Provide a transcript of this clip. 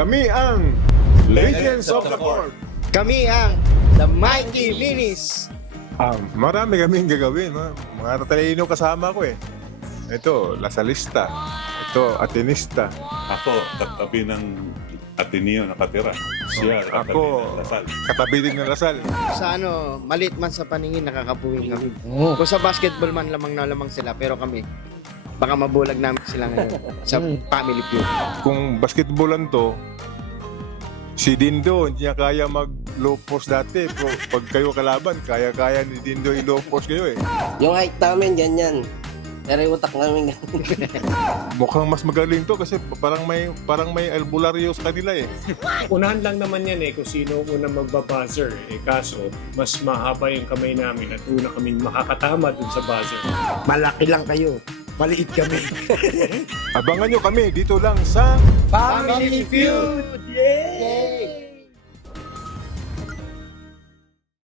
Kami ang Legends of the Court. Kami ang The Mighty Minis. Marami kaming gagawin. Mga tatalino kasama ko eh. Ito, Lasalista. Ito, Atenista. Ako, katabi ng Ateneo nakatira. Siya, katabi Ako, ng Lasal. katabi din ng Lasal. Sa maliit man sa paningin, nakakapuwing kami. Kung sa basketball man, lamang na lamang sila. Pero kami, baka mabulag namin sila ngayon sa family feud. Kung basketballan to, si Dindo, hindi niya kaya mag-low post dati. Pero pag kayo kalaban, kaya-kaya ni Dindo i-low post kayo eh. Yung height namin, ganyan. Pero yung utak namin, Mukhang mas magaling to kasi parang may albularyo sa kanila eh. Unahan lang naman yan kung sino una magbabuzzer. Kaso, mas mahaba yung kamay namin at una kaming makakatama dun sa buzzer. Malaki lang kayo. Maliit kami. Abangan nyo kami dito lang sa Family feud! Yay!